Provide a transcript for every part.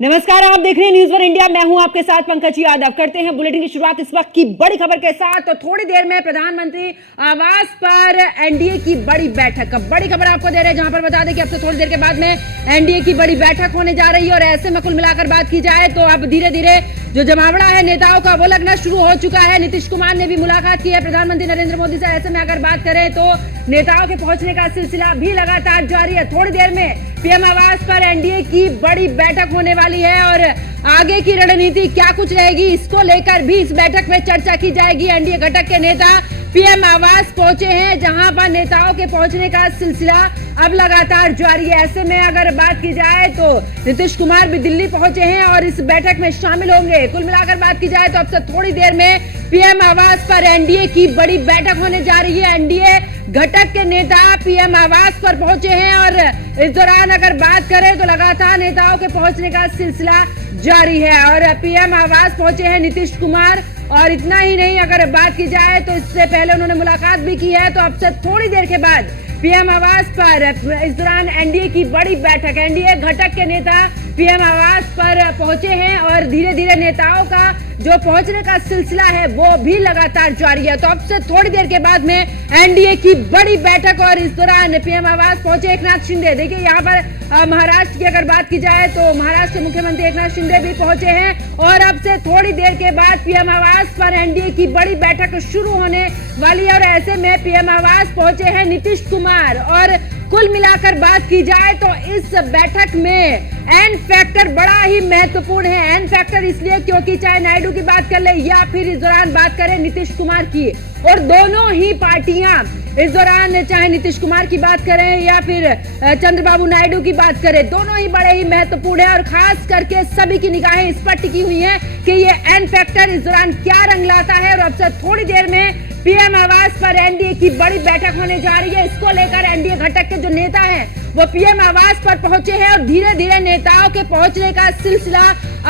नमस्कार, आप देख रहे हैं न्यूज़ वन इंडिया। मैं हूं आपके साथ पंकज यादव। करते हैं बुलेटिन की शुरुआत इस वक्त की बड़ी खबर के साथ। तो थोड़ी देर में प्रधानमंत्री आवास पर एनडीए की बड़ी बैठक, बड़ी खबर आपको दे रहे हैं, जहां पर बता दें कि अब से थोड़ी देर के बाद में एनडीए की बड़ी बैठक होने जा रही है। और ऐसे में कुल मिलाकर बात की जाए तो अब धीरे धीरे जो जमावड़ा है नेताओं का वो लगना शुरू हो चुका है। नीतीश कुमार ने भी मुलाकात की है प्रधानमंत्री नरेंद्र मोदी से। ऐसे में अगर बात करें तो नेताओं के पहुंचने का सिलसिला भी लगातार जारी है। थोड़ी देर में पीएम आवास पर एनडीए की बड़ी बैठक होने वाली है और आगे की रणनीति क्या कुछ रहेगी, इसको लेकर भी इस बैठक में चर्चा की जाएगी। एनडीए घटक के नेता पीएम आवास पहुंचे हैं, जहां पर नेताओं के पहुंचने का सिलसिला अब लगातार जारी है। ऐसे में अगर बात की जाए तो नीतीश कुमार भी दिल्ली पहुंचे हैं और इस बैठक में शामिल होंगे। कुल मिलाकर बात की जाए तो अब से थोड़ी देर में पीएम आवास पर एनडीए की बड़ी बैठक होने जा रही है। एनडीए घटक के नेता पीएम आवास पर पहुंचे हैं और इस दौरान अगर बात करें तो लगातार नेताओं के पहुंचने का सिलसिला जारी है। और पीएम आवास पहुंचे हैं नीतीश कुमार। और इतना ही नहीं, अगर बात की जाए तो इससे पहले उन्होंने मुलाकात भी की है। तो अब से थोड़ी देर के बाद पीएम आवास पर इस दौरान एनडीए की बड़ी बैठक, एनडीए घटक के नेता पीएम आवास पर पहुंचे हैं और धीरे धीरे नेताओं का जो पहुंचने का सिलसिला है वो भी लगातार जारी है। तो अब से थोड़ी देर के बाद में एनडीए की बड़ी बैठक और इस दौरान पीएम आवास पहुंचे एकनाथ शिंदे। देखिए यहाँ पर महाराष्ट्र की अगर बात की जाए तो महाराष्ट्र के मुख्यमंत्री एकनाथ शिंदे भी पहुंचे हैं और अब से थोड़ी देर के बाद पीएम आवास पर एनडीए की बड़ी बैठक शुरू होने वाली है। और ऐसे में पीएम आवास पहुंचे हैं नीतीश कुमार। और कुल मिलाकर बात की जाए तो इस बैठक में एन फैक्टर बड़ा ही महत्वपूर्ण है। एन फैक्टर इसलिए क्योंकि चाहे नायडू की बात कर ले या फिर इस दौरान बात करें नीतीश कुमार की, और दोनों ही पार्टियां इस दौरान चाहे नीतीश कुमार की बात करें या फिर चंद्रबाबू नायडू की बात करें, दोनों ही बड़े ही महत्वपूर्ण है। और खास करके सभी की निगाहें इस पर टिकी हुई हैं कि ये एन फैक्टर इस दौरान क्या रंग लाता है। और अब से थोड़ी देर में पीएम आवास पर एनडीए की बड़ी बैठक होने जा रही है। इसको लेकर एनडीए घटक के जो नेता हैं वो पीएम आवास पर पहुंचे हैं और धीरे धीरे नेताओं के पहुंचने का सिलसिला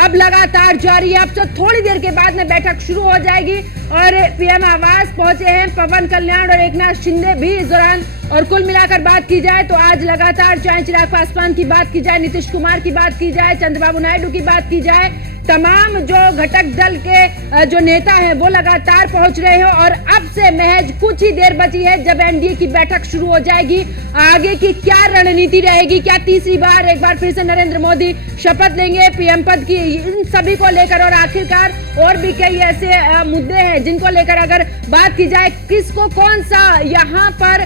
अब लगातार जारी है। अब से थोड़ी देर के बाद में बैठक शुरू हो जाएगी और पीएम आवास पहुंचे हैं पवन कल्याण और एकनाथ शिंदे भी इस दौरान। और कुल मिलाकर बात की जाए तो आज लगातार चाहे चिराग पासवान की बात की जाए, नीतीश कुमार की बात की जाए, चंद्रबाबू नायडू की बात की जाए, तमाम जो घटक दल के जो नेता हैं वो लगातार पहुंच रहे हैं। और अब से महज कुछ ही देर बची है जब एनडीए की बैठक शुरू हो जाएगी। आगे की क्या रणनीति रहेगी, क्या तीसरी बार एक बार फिर से नरेंद्र मोदी शपथ लेंगे पीएम पद की, इन सभी को लेकर और आखिरकार और भी कई ऐसे मुद्दे हैं जिनको लेकर अगर बात की जाए, किसको कौन सा यहाँ पर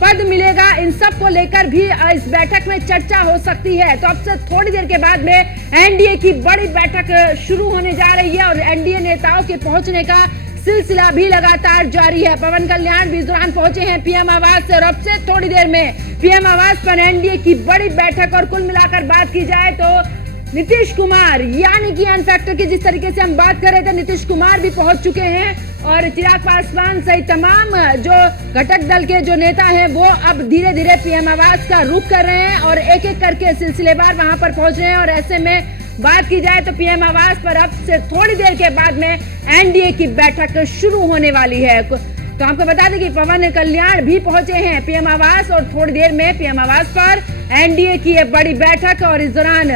पद मिलेगा, इन सब को लेकर भी इस बैठक में चर्चा हो सकती है। तो अब से थोड़ी देर के बाद में एनडीए की बड़ी बैठक शुरू होने जा रही है और एनडीए नेताओं के पहुंचने का सिलसिला भी लगातार जारी है। पवन कल्याण भी इस दौरान पहुंचे हैं पीएम आवास से और अब से थोड़ी देर में पीएम आवास पर एनडीए की बड़ी बैठक। और कुल मिलाकर बात की जाए तो नीतीश कुमार यानी कि एन फैक्टर की जिस तरीके से हम बात कर रहे थे, नीतीश कुमार भी पहुंच चुके हैं और चिराग पासवान सहित तमाम जो घटक दल के जो नेता हैं वो अब धीरे धीरे पीएम आवास का रुख कर रहे हैं और एक एक करके सिलसिलेवार वहां पर पहुंच रहे हैं। और ऐसे में बात की जाए तो पीएम आवास पर अब से थोड़ी देर के बाद में एनडीए की बैठक शुरू होने वाली है। तो आपको बता दें कि पवन कल्याण भी पहुंचे हैं पीएम आवास और थोड़ी देर में पीएम आवास पर एनडीए की एक बड़ी बैठक। और इस दौरान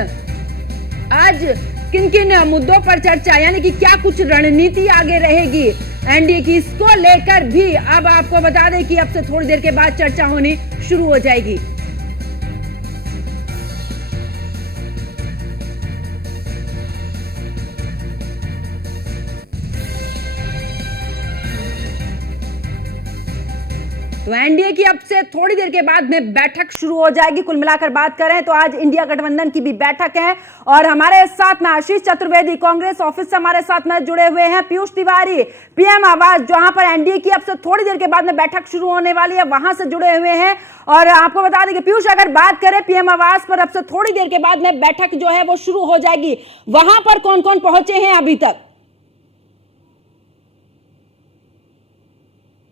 आज किन किन मुद्दों पर चर्चा यानी कि क्या कुछ रणनीति आगे रहेगी एनडीए की, इसको लेकर भी अब आपको बता दें कि अब से थोड़ी देर के बाद चर्चा होनी शुरू हो जाएगी। तो एनडीए की अब से थोड़ी देर के बाद में बैठक शुरू हो जाएगी। कुल मिलाकर बात करें तो आज इंडिया गठबंधन की भी बैठक है और हमारे साथ में आशीष चतुर्वेदी कांग्रेस ऑफिस से हमारे साथ में जुड़े हुए हैं, पीयूष तिवारी पीएम आवास जहां पर एनडीए की अब से थोड़ी देर के बाद में बैठक शुरू होने वाली है वहां से जुड़े हुए हैं। और आपको बता दें कि पीयूष अगर बात करें पीएम आवास पर अब से थोड़ी देर के बाद में बैठक जो है वो शुरू हो जाएगी, वहां पर कौन कौन पहुंचे हैं अभी तक?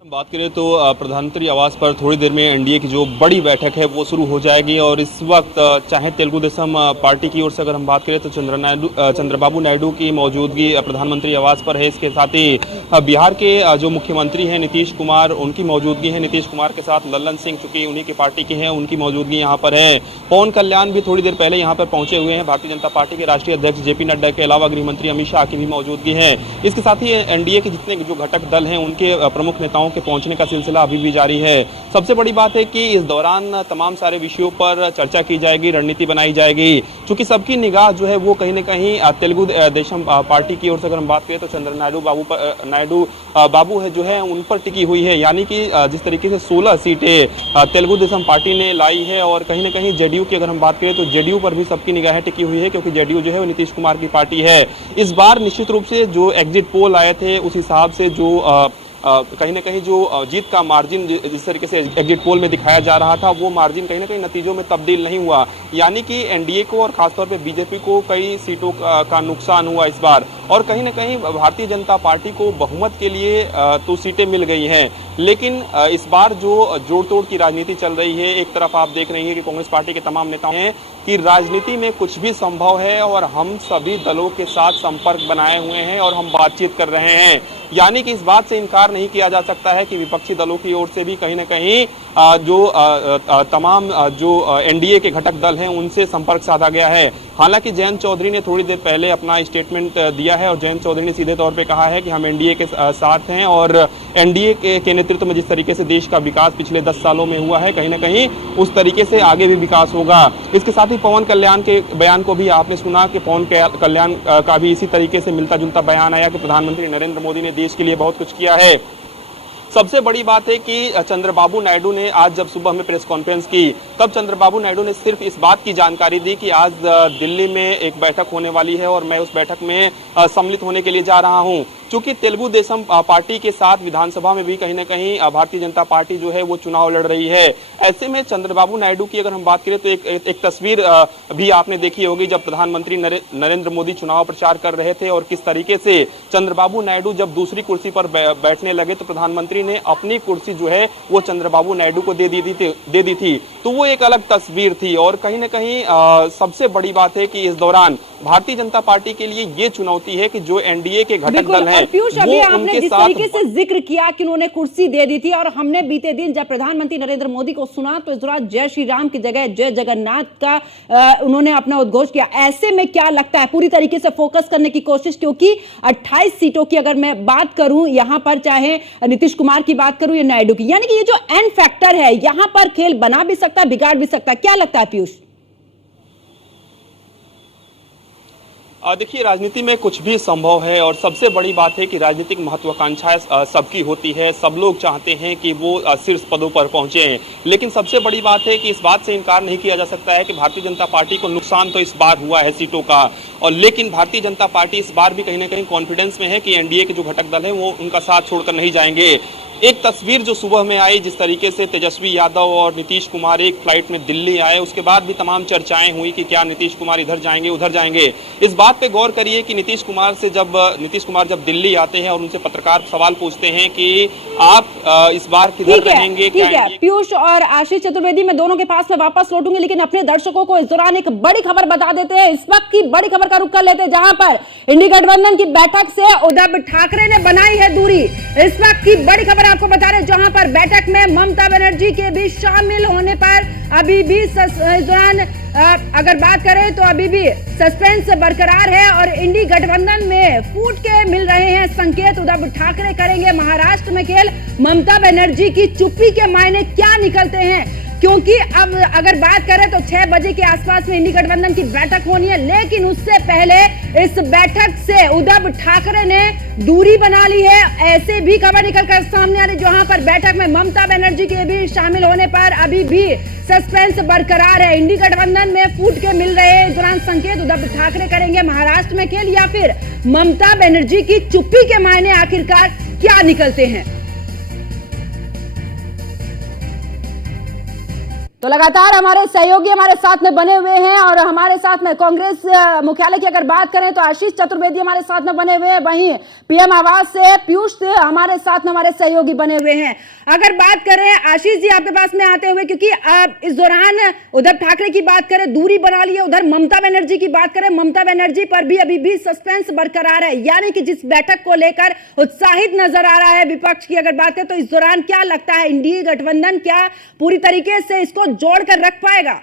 बात करें तो प्रधानमंत्री आवास पर थोड़ी देर में एनडीए की जो बड़ी बैठक है वो शुरू हो जाएगी और इस वक्त चाहे तेलुगु देशम पार्टी की ओर से अगर हम बात करें तो चंद्रबाबू नायडू की मौजूदगी प्रधानमंत्री आवास पर है। इसके साथ ही बिहार के जो मुख्यमंत्री हैं नीतीश कुमार, उनकी मौजूदगी है। नीतीश कुमार के साथ लल्लन सिंह, चूंकि उन्हीं की पार्टी के हैं, उनकी मौजूदगी यहाँ पर है। पवन कल्याण भी थोड़ी देर पहले यहाँ पर पहुंचे हुए हैं। भारतीय जनता पार्टी के राष्ट्रीय अध्यक्ष जेपी नड्डा के अलावा गृह मंत्री अमित शाह की भी मौजूदगी है। इसके साथ ही एनडीए के जितने जो घटक दल हैं उनके प्रमुख नेताओं के पहुंचने का सिलसिला अभी भी जारी है। सबसे बड़ी बात है कि इस दौरान तमाम सारे विषयों पर चर्चा की जाएगी, रणनीति बनाई जाएगी। चूंकि सबकी निगाह जो है वो कहीं न कहीं तेलुगु देशम पार्टी की ओर से अगर हम बात करें तो नायडू बाबू है जो है उन पर टिकी हुई है। यानी कि जिस तरीके से 16 सीटें तेलुगु देशम पार्टी ने लाई है और कहीं न कहीं जेडीयू की अगर हम बात करें तो जेडीयू पर भी सबकी निगाहें टिकी हुई है, क्योंकि जेडीयू जो है वो नीतीश कुमार की पार्टी है। इस बार निश्चित रूप से जो एग्जिट पोल आए थे उस हिसाब से जो कहीं ना कहीं जो जीत का मार्जिन जिस तरीके से एग्जिट पोल में दिखाया जा रहा था वो मार्जिन कहीं ना कहीं नतीजों में तब्दील नहीं हुआ। यानी कि एनडीए को और खासतौर पे बीजेपी को कई सीटों का नुकसान हुआ इस बार, और कहीं ना कहीं भारतीय जनता पार्टी को बहुमत के लिए तो सीटें मिल गई हैं। लेकिन इस बार जो जोड़ तोड़ की राजनीति चल रही है, एक तरफ आप देख रहे हैं कि कांग्रेस पार्टी के तमाम नेता हैं कि राजनीति में कुछ भी संभव है और हम सभी दलों के साथ संपर्क बनाए हुए हैं और हम बातचीत कर रहे हैं। यानी कि इस बात से इनकार नहीं किया जा सकता है कि विपक्षी दलों की ओर से भी कहीं ना कहीं तमाम जो एनडीए के घटक दल हैं उनसे संपर्क साधा गया है। हालांकि जयंत चौधरी ने थोड़ी देर पहले अपना स्टेटमेंट दिया है और जयंत चौधरी ने सीधे तौर पे कहा है कि हम एनडीए के साथ हैं और एनडीए के नेतृत्व में जिस तरीके से देश का विकास पिछले 10 सालों में हुआ है कहीं ना कहीं उस तरीके से आगे भी विकास होगा। इसके साथ ही पवन कल्याण के बयान को भी आपने सुना कि पवन कल्याण का भी इसी तरीके से मिलता जुलता बयान आया कि प्रधानमंत्री नरेंद्र मोदी ने देश के लिए बहुत कुछ किया है। सबसे बड़ी बात है कि चंद्रबाबू नायडू ने आज जब सुबह में प्रेस कॉन्फ्रेंस की तब चंद्रबाबू नायडू ने सिर्फ इस बात की जानकारी दी कि आज दिल्ली में एक बैठक होने वाली है और मैं उस बैठक में सम्मिलित होने के लिए जा रहा हूं। चूंकि तेलुगु देशम पार्टी के साथ विधानसभा में भी कहीं ना कहीं भारतीय जनता पार्टी जो है वो चुनाव लड़ रही है। ऐसे में चंद्रबाबू नायडू की अगर हम बात करें तो एक तस्वीर भी आपने देखी होगी जब प्रधानमंत्री नरेंद्र मोदी चुनाव प्रचार कर रहे थे और किस तरीके से चंद्रबाबू नायडू जब दूसरी कुर्सी पर बैठने लगे तो प्रधानमंत्री ने अपनी कुर्सी जो है वो चंद्रबाबू नायडू को दे दी थी। तो वो एक अलग तस्वीर थी और कहीं ना कहीं सबसे बड़ी बात है कि इस दौरान भारतीय जनता पार्टी के लिए ये चुनौती है कि जो एनडीए के घटक दल हैं पीयूष, अभी आपने जिस तरीके से जिक्र किया कि उन्होंने कुर्सी दे दी थी और हमने बीते दिन जब प्रधानमंत्री नरेंद्र मोदी को सुना तो इस दौरान जय श्री राम की जगह जय जगन्नाथ का उन्होंने अपना उद्घोष किया। ऐसे में क्या लगता है पूरी तरीके से फोकस करने की कोशिश, क्योंकि 28 सीटों की अगर मैं बात करूं यहां पर, चाहे नीतीश कुमार की बात करूं या नायडू की, यानी कि ये जो एन फैक्टर है यहां पर खेल बना भी सकता है, बिगाड़ भी सकता है। क्या लगता है पीयूष? देखिए, राजनीति में कुछ भी संभव है और सबसे बड़ी बात है कि राजनीतिक महत्वाकांक्षाएं सबकी होती है। सब लोग चाहते हैं कि वो शीर्ष पदों पर पहुंचे, लेकिन सबसे बड़ी बात है कि इस बात से इनकार नहीं किया जा सकता है कि भारतीय जनता पार्टी को नुकसान तो इस बार हुआ है सीटों का, और लेकिन भारतीय जनता पार्टी इस बार भी कहीं ना कहीं कॉन्फिडेंस में है कि एनडीए के जो घटक दल हैं वो उनका साथ छोड़कर नहीं जाएंगे। एक तस्वीर जो सुबह में आई जिस तरीके से तेजस्वी यादव और नीतीश कुमार एक फ्लाइट में दिल्ली आए, उसके बाद भी तमाम चर्चाएं हुई कि क्या नीतीश कुमार इधर जाएंगे उधर जाएंगे। इस बात पे गौर करिए कि नीतीश कुमार जब दिल्ली आते हैं और उनसे पत्रकार सवाल पूछते हैं कि आप इस बार किधर रहेंगे। ठीक है पीयूष और आशीष चतुर्वेदी, मैं दोनों के पास में वापस लौटूंगी, लेकिन अपने दर्शकों को इस दौरान एक बड़ी खबर बता देते हैं। इस वक्त की बड़ी खबर का रुख कर लेते हैं, जहां पर इंडी गठबंधन की बैठक से उद्धव ठाकरे ने बनाई है दूरी। इस वक्त की बड़ी खबर आपको बता रहे, जहां पर बैठक में ममता बनर्जी के भी शामिल होने पर अभी भी इस दौरान अगर बात करें तो अभी भी सस्पेंस बरकरार है और इंडी गठबंधन में फूट के मिल रहे हैं संकेत। उद्धव ठाकरे करेंगे महाराष्ट्र में खेल। ममता बनर्जी की चुप्पी के मायने क्या निकलते हैं, क्योंकि अब अगर बात करें तो 6 बजे के आसपास में इंडी गठबंधन की बैठक होनी है, लेकिन उससे पहले इस बैठक से उद्धव ठाकरे ने दूरी बना ली है। ऐसे भी खबर निकलकर सामने आ रही, जहां पर बैठक में ममता बनर्जी के भी शामिल होने पर अभी भी सस्पेंस बरकरार है। इंडी गठबंधन में फूट के मिल रहे हैं इस दौरान संकेत। उद्धव ठाकरे करेंगे महाराष्ट्र में खेल या फिर ममता बनर्जी की चुप्पी के मायने आखिरकार क्या निकलते हैं। तो लगातार हमारे सहयोगी हमारे साथ में बने हुए हैं और हमारे साथ में कांग्रेस मुख्यालय की अगर बात करें तो आशीष चतुर्वेदी हमारे साथ में बने हुए हैं, वहीं पीएम आवास से पीयूष हमारे साथ में हमारे सहयोगी बने हुए हैं। अगर बात करें आशीष जी आपके पास में आते हुए, क्योंकि आप इस दौरान उद्धव ठाकरे की बात करें दूरी बना ली है, उधर ममता बनर्जी की बात करें ममता बनर्जी पर भी अभी भी सस्पेंस बरकरार है, यानी कि जिस बैठक को लेकर उत्साहित नजर आ रहा है विपक्ष की अगर बात करें तो इस दौरान क्या लगता है इंडी गठबंधन क्या पूरी तरीके से इसको जोड़कर रख पाएगा?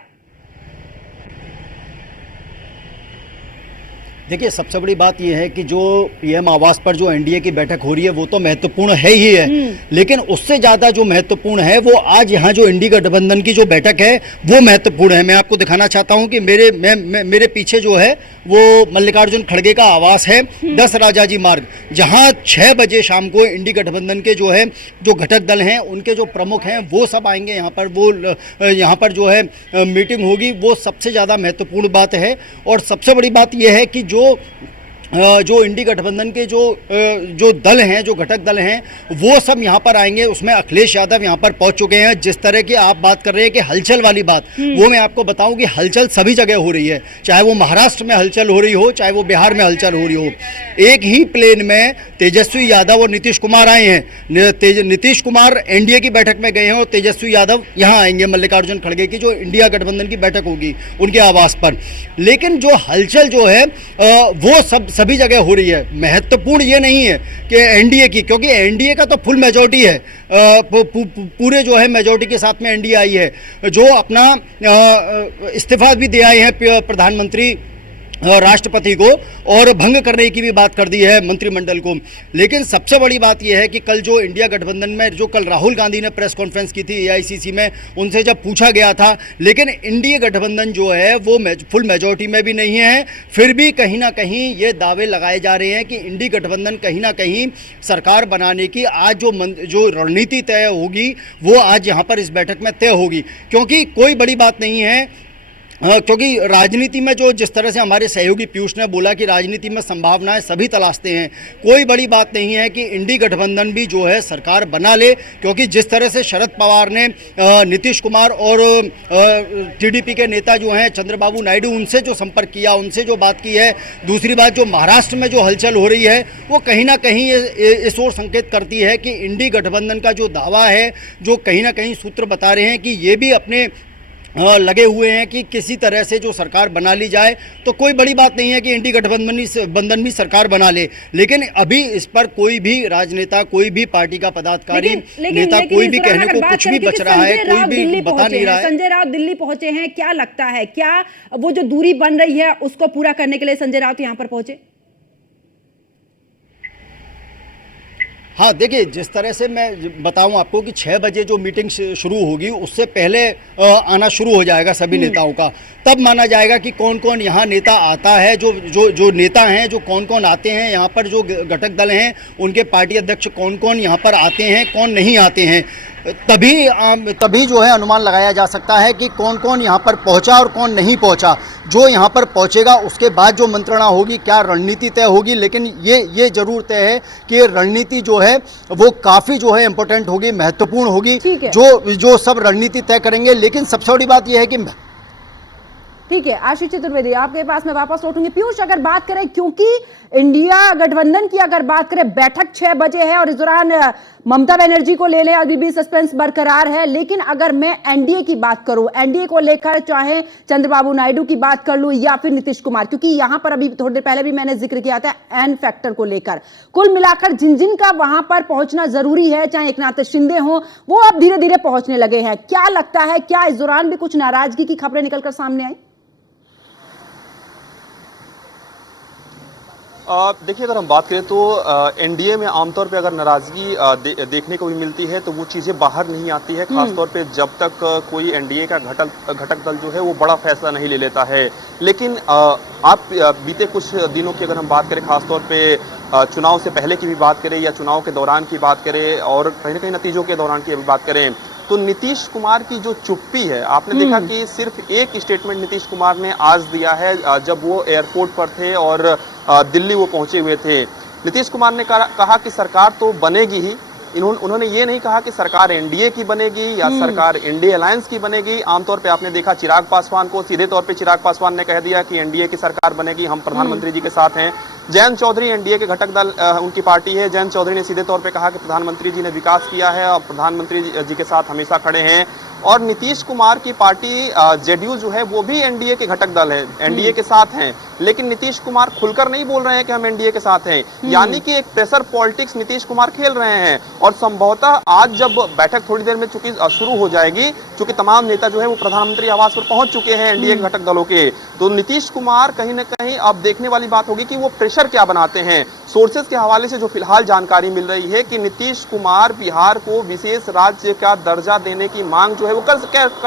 देखिए, सबसे बड़ी बात यह है कि जो पीएम आवास पर जो एनडीए की बैठक हो रही है वो तो महत्वपूर्ण है ही है, लेकिन उससे ज़्यादा जो महत्वपूर्ण है वो आज यहाँ जो इंडी गठबंधन की जो बैठक है वो महत्वपूर्ण है। मैं आपको दिखाना चाहता हूँ कि मेरे पीछे जो है वो मल्लिकार्जुन खड़गे का आवास है 10 राजाजी मार्ग, जहाँ 6 बजे शाम को इंडी गठबंधन के जो है जो घटक दल हैं उनके जो प्रमुख हैं वो सब आएंगे यहाँ पर। वो यहाँ पर जो है मीटिंग होगी, वो सबसे ज़्यादा महत्वपूर्ण बात है। और सबसे बड़ी बात यह है कि जो इंडी गठबंधन के जो दल हैं, जो घटक दल हैं वो सब यहाँ पर आएंगे। उसमें अखिलेश यादव यहाँ पर पहुँच चुके हैं। जिस तरह की आप बात कर रहे हैं कि हलचल वाली बात, वो मैं आपको बताऊं कि हलचल सभी जगह हो रही है, चाहे वो महाराष्ट्र में हलचल हो रही हो, चाहे वो बिहार में हलचल हो रही हो। एक ही प्लेन में तेजस्वी यादव और नीतीश कुमार आए हैं। नीतीश कुमार एनडीए की बैठक में गए हैं और तेजस्वी यादव यहाँ आएंगे मल्लिकार्जुन खड़गे की जो इंडिया गठबंधन की बैठक होगी उनके आवास पर। लेकिन जो हलचल जो है वो सभी जगह हो रही है। महत्वपूर्ण ये नहीं है कि एनडीए की, क्योंकि एनडीए का तो फुल मेजॉरिटी है, पूरे जो है मेजॉरिटी के साथ में एनडीए आई है, जो अपना इस्तीफा भी दे आए हैं प्रधानमंत्री राष्ट्रपति को, और भंग करने की भी बात कर दी है मंत्रिमंडल को। लेकिन सबसे बड़ी बात यह है कि कल जो इंडिया गठबंधन में जो कल राहुल गांधी ने प्रेस कॉन्फ्रेंस की थी एआईसीसी में, उनसे जब पूछा गया था, लेकिन इंडिया गठबंधन जो है वो फुल मेजॉरिटी में भी नहीं है। फिर भी कहीं ना कहीं ये दावे लगाए जा रहे हैं कि इंडी गठबंधन कहीं ना कहीं सरकार बनाने की आज जो रणनीति तय होगी वो आज यहाँ पर इस बैठक में तय होगी। क्योंकि कोई बड़ी बात नहीं है, क्योंकि राजनीति में जो जिस तरह से हमारे सहयोगी पीयूष ने बोला कि राजनीति में संभावनाएं सभी तलाशते हैं, कोई बड़ी बात नहीं है कि इंडी गठबंधन भी जो है सरकार बना ले। क्योंकि जिस तरह से शरद पवार ने नीतीश कुमार और टीडीपी के नेता जो हैं चंद्रबाबू नायडू उनसे जो संपर्क किया, उनसे जो बात की है। दूसरी बात, जो महाराष्ट्र में जो हलचल हो रही है वो कहीं ना कहीं इस ओर संकेत करती है कि इंडी गठबंधन का जो दावा है, जो कहीं ना कहीं सूत्र बता रहे हैं कि ये भी अपने लगे हुए हैं कि किसी तरह से जो सरकार बना ली जाए। तो कोई बड़ी बात नहीं है कि इंडी गठबंधन भी सरकार बना ले, लेकिन अभी इस पर कोई भी राजनेता, कोई भी पार्टी का पदाधिकारी नेता कोई भी कहने को कुछ भी बच रहा है, कोई भी बता नहीं रहा है। संजय राउत दिल्ली पहुंचे हैं, क्या लगता है क्या वो जो दूरी बन रही है उसको पूरा करने के लिए संजय राउत यहाँ पर पहुंचे? हाँ, देखिए, जिस तरह से मैं बताऊं आपको कि 6 बजे जो मीटिंग शुरू होगी उससे पहले आना शुरू हो जाएगा सभी नेताओं का। तब माना जाएगा कि कौन कौन यहाँ नेता आता है, जो नेता हैं, जो कौन कौन आते हैं यहाँ पर, जो घटक दल हैं उनके पार्टी अध्यक्ष कौन कौन यहाँ पर आते हैं, कौन नहीं आते हैं। तभी जो है अनुमान लगाया जा सकता है कि कौन कौन यहाँ पर पहुँचा और कौन नहीं पहुँचा। जो यहाँ पर पहुँचेगा उसके बाद जो मंत्रणा होगी, क्या रणनीति तय होगी। लेकिन ये जरूर तय है कि रणनीति जो है वो काफ़ी जो है इम्पोर्टेंट होगी, महत्वपूर्ण होगी, जो सब रणनीति तय करेंगे। लेकिन सबसे बड़ी बात यह है कि ठीक है, आशीष चतुर्वेदी आपके पास मैं वापस लौटूंगी। पीयूष, अगर बात करें, क्योंकि इंडिया गठबंधन की अगर बात करें, बैठक 6 बजे है और इस दौरान ममता बनर्जी को ले लें, अभी भी सस्पेंस बरकरार है। लेकिन अगर मैं एनडीए की बात करूं, एनडीए को लेकर चाहे चंद्रबाबू नायडू की बात कर लूं या फिर नीतीश कुमार, क्योंकि यहां पर अभी थोड़ी देर पहले भी मैंने जिक्र किया था एन फैक्टर को लेकर, कुल मिलाकर जिन का वहां पर पहुंचना जरूरी है, चाहे एकनाथ शिंदे हो, वो अब धीरे धीरे पहुंचने लगे हैं। क्या लगता है, क्या इस दौरान भी कुछ नाराजगी की खबरें निकलकर सामने आई? देखिए, अगर हम बात करें तो एनडीए में आमतौर पे अगर नाराजगी देखने को भी मिलती है तो वो चीज़ें बाहर नहीं आती है, खासतौर पे जब तक कोई एनडीए का घटक दल जो है वो बड़ा फैसला नहीं ले लेता है। लेकिन आप बीते कुछ दिनों की अगर हम बात करें, खासतौर पे चुनाव से पहले की भी बात करें या चुनाव के दौरान की बात करें और कहीं ना कहीं नतीजों के दौरान की भी बात करें, तो नीतीश कुमार की जो चुप्पी है, आपने देखा कि सिर्फ एक स्टेटमेंट नीतीश कुमार ने आज दिया है जब वो एयरपोर्ट पर थे और दिल्ली वो पहुंचे हुए थे। नीतीश कुमार ने कहा कि सरकार तो बनेगी ही, उन्होंने ये नहीं कहा कि सरकार एनडीए की बनेगी या सरकार इंडिया अलायंस की बनेगी। आमतौर पे आपने देखा चिराग पासवान को, सीधे तौर पे चिराग पासवान ने कह दिया कि एनडीए की सरकार बनेगी, हम प्रधानमंत्री जी के साथ हैं। जयंत चौधरी एनडीए के घटक दल उनकी पार्टी है। जयंत चौधरी ने सीधे तौर पे कहा कि प्रधानमंत्री जी ने विकास किया है और प्रधानमंत्री जी के साथ हमेशा खड़े हैं। और नीतीश कुमार की पार्टी जेडीयू जो है वो भी एनडीए के घटक दल है, एनडीए के साथ हैं, लेकिन नीतीश कुमार खुलकर नहीं बोल रहे हैं कि हम एनडीए के साथ हैं। यानी कि एक प्रेशर पॉलिटिक्स नीतीश कुमार खेल रहे हैं। और संभवतः आज जब बैठक थोड़ी देर में चूंकि शुरू हो जाएगी, चूंकि तमाम नेता जो है वो प्रधानमंत्री आवास पर पहुंच चुके हैं एनडीए के घटक दलों के, तो नीतीश कुमार कहीं ना कहीं अब देखने वाली बात होगी कि वो प्रेशर क्या बनाते हैं। सोर्सेज के हवाले से जो फिलहाल जानकारी मिल रही है कि नीतीश कुमार बिहार को विशेष राज्य का दर्जा देने की मांग जो है वो कर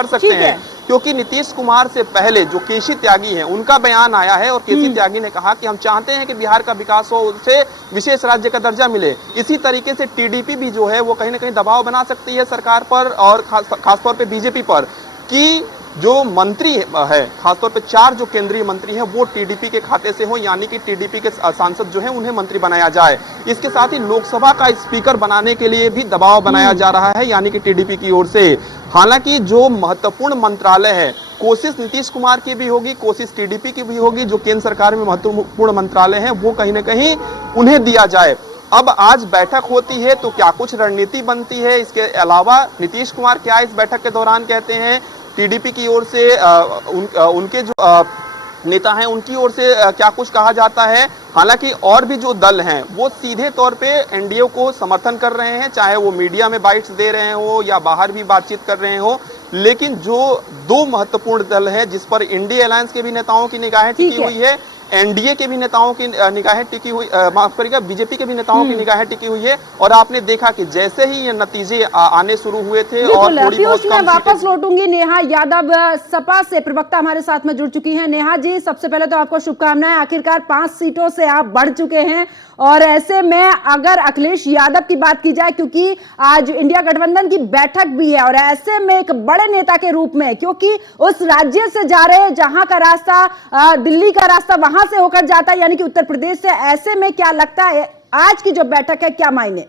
सकते हैं, क्योंकि नीतीश कुमार से पहले जो केसी त्यागी हैं उनका बयान आया है और केसी त्यागी ने कहा कि हम चाहते हैं कि बिहार का विकास हो, उसे विशेष राज्य का दर्जा मिले। इसी तरीके से टीडीपी भी जो है वो कहीं ना कहीं दबाव बना सकती है सरकार पर और खासतौर पर बीजेपी पर कि जो मंत्री है, खासतौर पे 4 जो केंद्रीय मंत्री हैं वो टीडीपी के खाते से हो, यानी कि टीडीपी के सांसद जो हैं उन्हें मंत्री बनाया जाए। इसके साथ ही लोकसभा का स्पीकर बनाने के लिए भी दबाव बनाया जा रहा है, यानी कि टीडीपी की ओर से। हालांकि जो महत्वपूर्ण मंत्रालय है, कोशिश नीतीश कुमार की भी होगी, कोशिश टीडीपी की भी होगी, जो केंद्र सरकार में महत्वपूर्ण मंत्रालय है वो कहीं ना कहीं उन्हें दिया जाए। अब आज बैठक होती है तो क्या कुछ रणनीति बनती है, इसके अलावा नीतीश कुमार क्या इस बैठक के दौरान कहते हैं, टीडीपी की ओर से उनके जो नेता हैं उनकी ओर से क्या कुछ कहा जाता है। हालांकि और भी जो दल हैं वो सीधे तौर पे एनडीए को समर्थन कर रहे हैं, चाहे वो मीडिया में बाइट्स दे रहे हो या बाहर भी बातचीत कर रहे हो। लेकिन जो 2 महत्वपूर्ण दल हैं जिस पर इंडिया अलायंस के भी नेताओं की निगाहें टिकी हुई है, एनडीए के भी नेताओं की निगाहें टिकी हुई, माफ करिएगा बीजेपी के भी नेताओं की निगाहें टिकी हुई है। और आपने देखा कि जैसे ही ये नतीजे आने शुरू हुए थे और थोड़ी बहुत मैं वापस लौटूंगी। नेहा यादव सपा से प्रवक्ता हमारे साथ में जुड़ चुकी हैं। नेहा जी, सबसे पहले तो आपको शुभकामनाएं, आखिरकार 5 सीटों से आप बढ़ चुके हैं। और ऐसे में अगर अखिलेश यादव की बात की जाए, क्योंकि आज इंडिया गठबंधन की बैठक भी है, और ऐसे में एक बड़े नेता के रूप में, क्योंकि उस राज्य से जा रहे हैं जहां का रास्ता दिल्ली का रास्ता वहां से होकर जाता है, यानी कि उत्तर प्रदेश से, ऐसे में क्या लगता है आज की जो बैठक है क्या मायने?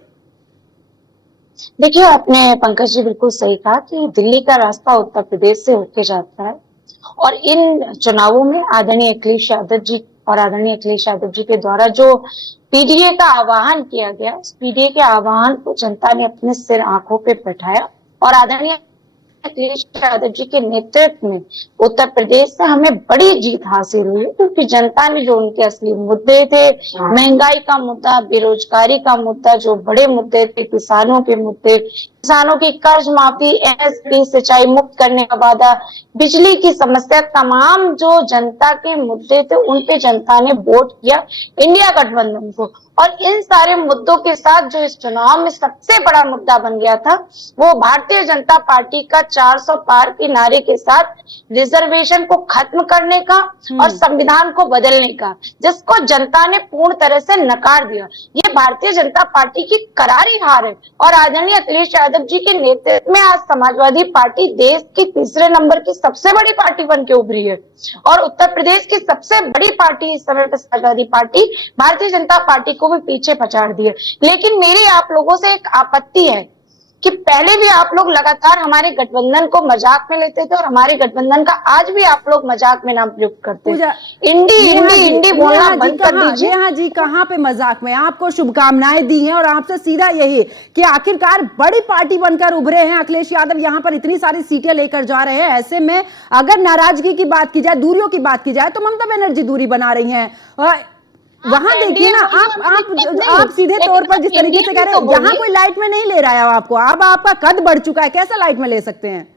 देखिए, आपने पंकज जी बिल्कुल सही कहा कि दिल्ली का रास्ता उत्तर प्रदेश से होके जाता है और इन चुनावों में आदरणीय अखिलेश यादव जी और आदरणीय अखिलेश यादव जी के द्वारा जो पीडीए का आह्वान किया गया, इस पीडीए के आह्वान को जनता ने अपने सिर आंखों पे बैठाया और आदरणीय अखिलेश यादव जी के नेतृत्व में उत्तर प्रदेश से हमें बड़ी जीत हासिल हुई, क्योंकि जनता ने जो उनके असली मुद्दे थे, महंगाई का मुद्दा, बेरोजगारी का मुद्दा, जो बड़े मुद्दे थे, किसानों के मुद्दे, किसानों की कर्ज माफी, एमएसपी, सिंचाई मुक्त करने का वादा, बिजली की समस्या, तमाम जो जनता के मुद्दे थे उन पे जनता ने वोट किया इंडिया गठबंधन को। और इन सारे मुद्दों के साथ जो इस चुनाव में सबसे बड़ा मुद्दा बन गया था वो भारतीय जनता पार्टी का 400 पार के नारे के साथ रिजर्वेशन को खत्म करने का और संविधान को बदलने का, जिसको जनता ने पूर्ण तरह से नकार दिया। ये भारतीय जनता पार्टी की करारी हार है और आदरणीय अखिलेश यादव जी के नेतृत्व में आज समाजवादी पार्टी देश की 3रे नंबर की सबसे बड़ी पार्टी बन के उभरी है और उत्तर प्रदेश की सबसे बड़ी पार्टी इस समय पर समाजवादी पार्टी भारतीय जनता पार्टी को भी पीछे पछाड़ दिया। लेकिन मेरी आप लोगों से एक आपत्ति है कि पहले भी आप लोग लगातार हमारे गठबंधन को मजाक में लेते थे और हमारे गठबंधन का आज भी आप लोग मजाक में नाम प्रयोग करते हैं। इंडी बोलना बंद कर दीजिए। हाँ जी, कहाँ पे मजाक में? आपको शुभकामनाएं दी हैं और आपसे सीधा यही कि आखिरकार बड़ी पार्टी बनकर उभरे हैं अखिलेश यादव, यहाँ पर इतनी सारी सीटें लेकर जा रहे हैं। ऐसे में अगर नाराजगी की बात की जाए, दूरियों की बात की जाए, तो ममता बनर्जी दूरी बना रही है। वहां देखिए ना, आप सीधे तौर पर जिस तरीके से कह रहे हैं, यहाँ कोई लाइट में नहीं ले रहा है आपको। अब आपका कद बढ़ चुका है, कैसा लाइट में ले सकते हैं?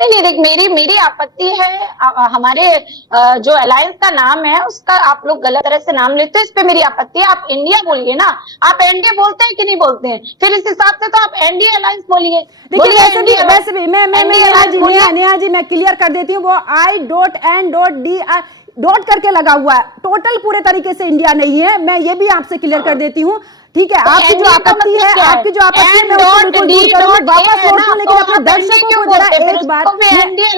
नहीं, देख, मेरी आपत्ति है हमारे जो अलायंस का नाम है उसका आप लोग गलत तरह से नाम लेते हैं, इस पे मेरी आपत्ति है। आप इंडिया बोलिए ना, आप एनडीए बोलते हैं कि नहीं बोलते हैं? फिर इस हिसाब से तो आप एनडीए अलायंस बोलिए। वैसे भी मैं नेहा जी मैं क्लियर कर देती हूँ, वो I.N.D डॉट करके लगा हुआ है, टोटल पूरे तरीके से इंडिया नहीं है। मैं ये भी आपसे क्लियर कर देती हूँ, ठीक है। आपकी जो आपत्ति है, आपकी जो आपत्ति है मैं उसको बिल्कुल दूर करूंगी, वापस लौटती हूँ, लेकिन अपने दर्शकों को जरा एक बार,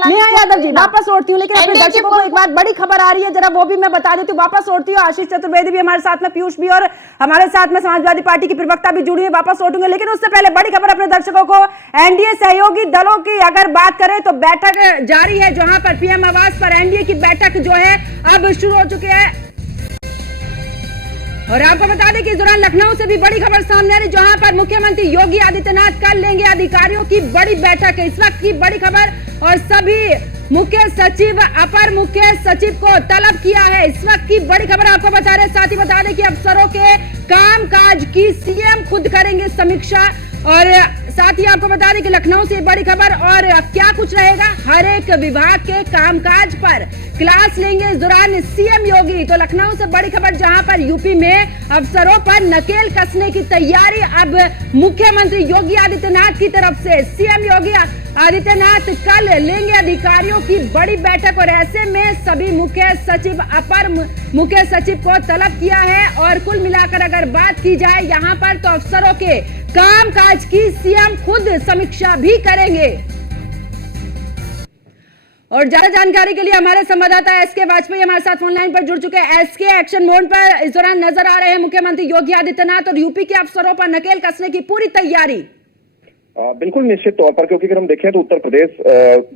नेहा यादव जी वापस लौटती हूँ, लेकिन अपने दर्शकों को एक बात, बड़ी खबर आ रही है, जरा वो भी मैं बता देती हूँ। वापस लौटती हूँ, आशीष चतुर्वेदी भी हमारे साथ में, पीयूष भी, और हमारे साथ में समाजवादी पार्टी की प्रवक्ता भी जुड़ी है। वापस लौटूंगे, लेकिन उससे पहले बड़ी खबर अपने दर्शकों को, एनडीए सहयोगी दलों की अगर बात करें तो बैठक जारी है, जहां पर पीएम आवास पर एनडीए की बैठक जो है अब शुरू हो चुकी है। और आपको बता दें कि इस दौरान लखनऊ से भी बड़ी खबर सामने आ रही, जहां पर मुख्यमंत्री योगी आदित्यनाथ कल लेंगे अधिकारियों की बड़ी बैठक है। इस वक्त की बड़ी खबर, और सभी मुख्य सचिव, अपर मुख्य सचिव को तलब किया है। इस वक्त की बड़ी खबर आपको बता रहे, साथ ही बता दें कि अफसरों के कामकाज की सीएम खुद करेंगे समीक्षा। और साथ ही आपको बता दें कि लखनऊ से बड़ी खबर, और क्या कुछ रहेगा, हर एक विभाग के कामकाज पर क्लास लेंगे इस दौरान सीएम योगी। तो लखनऊ से बड़ी खबर, जहां पर यूपी में अफसरों पर नकेल कसने की तैयारी अब मुख्यमंत्री योगी आदित्यनाथ की तरफ से। सीएम योगी आदित्यनाथ कल लेंगे अधिकारियों की बड़ी बैठक, और ऐसे में सभी मुख्य सचिव, अपर मुख्य सचिव को तलब किया है। और कुल मिलाकर अगर बात की जाए यहाँ पर, तो अफसरों के कामकाज की सीएम खुद समीक्षा भी करेंगे। और ज्यादा जानकारी के लिए हमारे संवाददाता एसके वाजपेयी हमारे साथ ऑनलाइन पर जुड़ चुके हैं। एसके, एक्शन मोड पर इस दौरान नजर आ रहे हैं मुख्यमंत्री योगी आदित्यनाथ, और यूपी के अफसरों पर नकेल कसने की पूरी तैयारी। बिल्कुल निश्चित तौर पर, क्योंकि अगर हम देखें तो उत्तर प्रदेश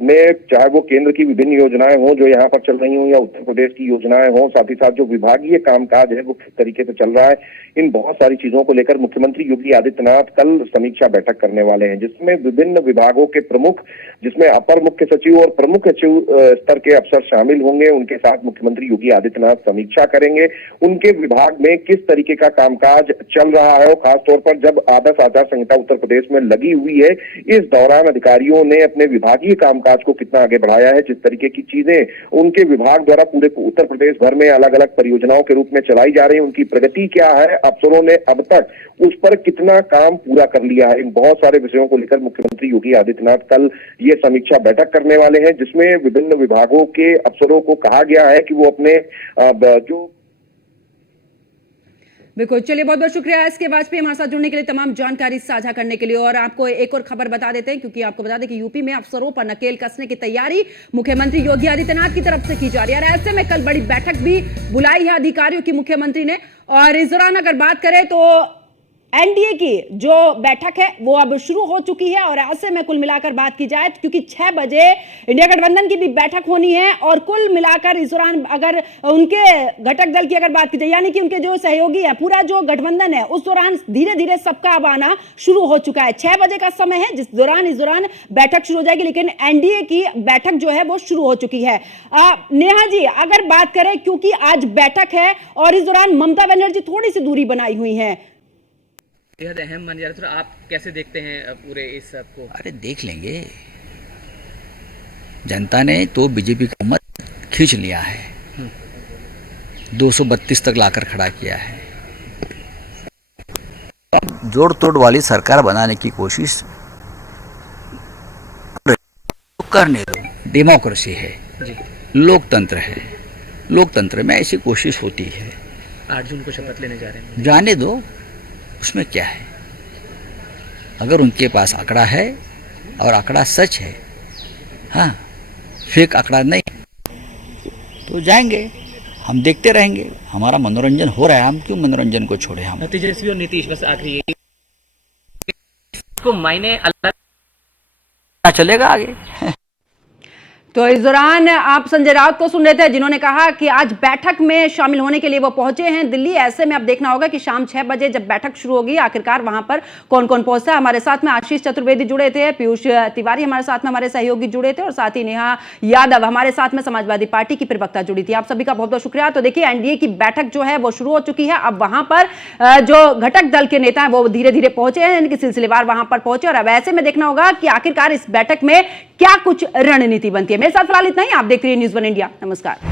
में चाहे वो केंद्र की विभिन्न योजनाएं हों जो यहाँ पर चल रही हों, या उत्तर प्रदेश की योजनाएं हों, साथ ही साथ जो विभागीय कामकाज है वो किस तरीके से चल रहा है, इन बहुत सारी चीजों को लेकर मुख्यमंत्री योगी आदित्यनाथ कल समीक्षा बैठक करने वाले हैं, जिसमें विभिन्न विभागों के प्रमुख, जिसमें अपर मुख्य सचिव और प्रमुख सचिव स्तर के अफसर शामिल होंगे। उनके साथ मुख्यमंत्री योगी आदित्यनाथ समीक्षा करेंगे, उनके विभाग में किस तरीके का कामकाज चल रहा है, और खासतौर पर जब आदर्श आचार संहिता उत्तर प्रदेश में लगी हुई है, इस दौरान अधिकारियों ने अपने विभागीय कामकाज को कितना आगे बढ़ाया है, जिस तरीके की चीजें उनके विभाग द्वारा पूरे उत्तर प्रदेश भर में अलग अलग परियोजनाओं के रूप में चलाई जा रही है, उनकी प्रगति क्या है, अफसरों ने अब तक उस पर कितना काम पूरा कर लिया है। इन बहुत सारे विषयों को लेकर मुख्यमंत्री योगी आदित्यनाथ कल ये समीक्षा बैठक करने वाले हैं, जिसमें विभिन्न विभागों के अफसरों को कहा गया है कि वो अपने जो बिल्कुल, चलिए बहुत बहुत शुक्रिया एसके वाजपेयी हमारे साथ जुड़ने के लिए, तमाम जानकारी साझा करने के लिए। और आपको एक और खबर बता देते हैं, क्योंकि आपको बता दें कि यूपी में अफसरों पर नकेल कसने की तैयारी मुख्यमंत्री योगी आदित्यनाथ की तरफ से की जा रही है। और ऐसे में कल बड़ी बैठक भी बुलाई है अधिकारियों की मुख्यमंत्री ने। और इस दौरान अगर बात करें तो एनडीए की जो बैठक है वो अब शुरू हो चुकी है। और ऐसे में कुल मिलाकर बात की जाए, क्योंकि 6 बजे इंडिया गठबंधन की भी बैठक होनी है, और कुल मिलाकर इस दौरान अगर उनके घटक दल की अगर बात की जाए, यानी कि उनके जो सहयोगी है, पूरा जो गठबंधन है, उस दौरान धीरे धीरे सबका अब आना शुरू हो चुका है। 6 बजे का समय है, इस दौरान बैठक शुरू हो जाएगी, लेकिन एनडीए की बैठक जो है वो शुरू हो चुकी है। नेहा जी, अगर बात करें, क्योंकि आज बैठक है और इस दौरान ममता बनर्जी थोड़ी सी दूरी बनाई हुई है, बेहद अहम मान जा रहा है, आप कैसे देखते हैं पूरे इस सब को? अरे देख लेंगे, जनता ने तो बीजेपी का मत खींच लिया है, 232 तक लाकर खड़ा किया है। जोड़ तोड़ वाली सरकार बनाने की कोशिश करने दो, डेमोक्रेसी है जी, लोकतंत्र है, लोकतंत्र में ऐसी कोशिश होती है। 8 जून को शपथ लेने जा रहे हैं, जाने दो, उसमें क्या है। अगर उनके पास आंकड़ा है और आंकड़ा सच है, हाँ फेक आंकड़ा नहीं, तो जाएंगे, हम देखते रहेंगे, हमारा मनोरंजन हो रहा है, हम क्यों मनोरंजन को छोड़े। हम तेजस्वी और नीतीश, बस आखिरी को मायने अलग चलेगा आगे। तो इस दौरान आप संजय राउत को सुन रहे थे, जिन्होंने कहा कि आज बैठक में शामिल होने के लिए वो पहुंचे हैं दिल्ली। ऐसे में अब देखना होगा कि शाम 6 बजे जब बैठक शुरू होगी, आखिरकार वहां पर कौन कौन पहुंचता है। हमारे साथ में आशीष चतुर्वेदी जुड़े थे, पीयूष तिवारी हमारे साथ में हमारे सहयोगी जुड़े थे, और साथ ही नेहा यादव हमारे साथ में समाजवादी पार्टी की प्रवक्ता जुड़ी थी। आप सभी का बहुत बहुत शुक्रिया। तो देखिए, एनडीए की बैठक जो है वो शुरू हो चुकी है। अब वहां पर जो घटक दल के नेता है वो धीरे धीरे पहुंचे हैं, इनके सिलसिलेवार वहां पर पहुंचे, और अब ऐसे में देखना होगा कि आखिरकार इस बैठक में क्या कुछ रणनीति बनती है। मेरे साथ फिलहाल इतना ही। आप देख रहे हैं न्यूज़ 1 इंडिया। नमस्कार।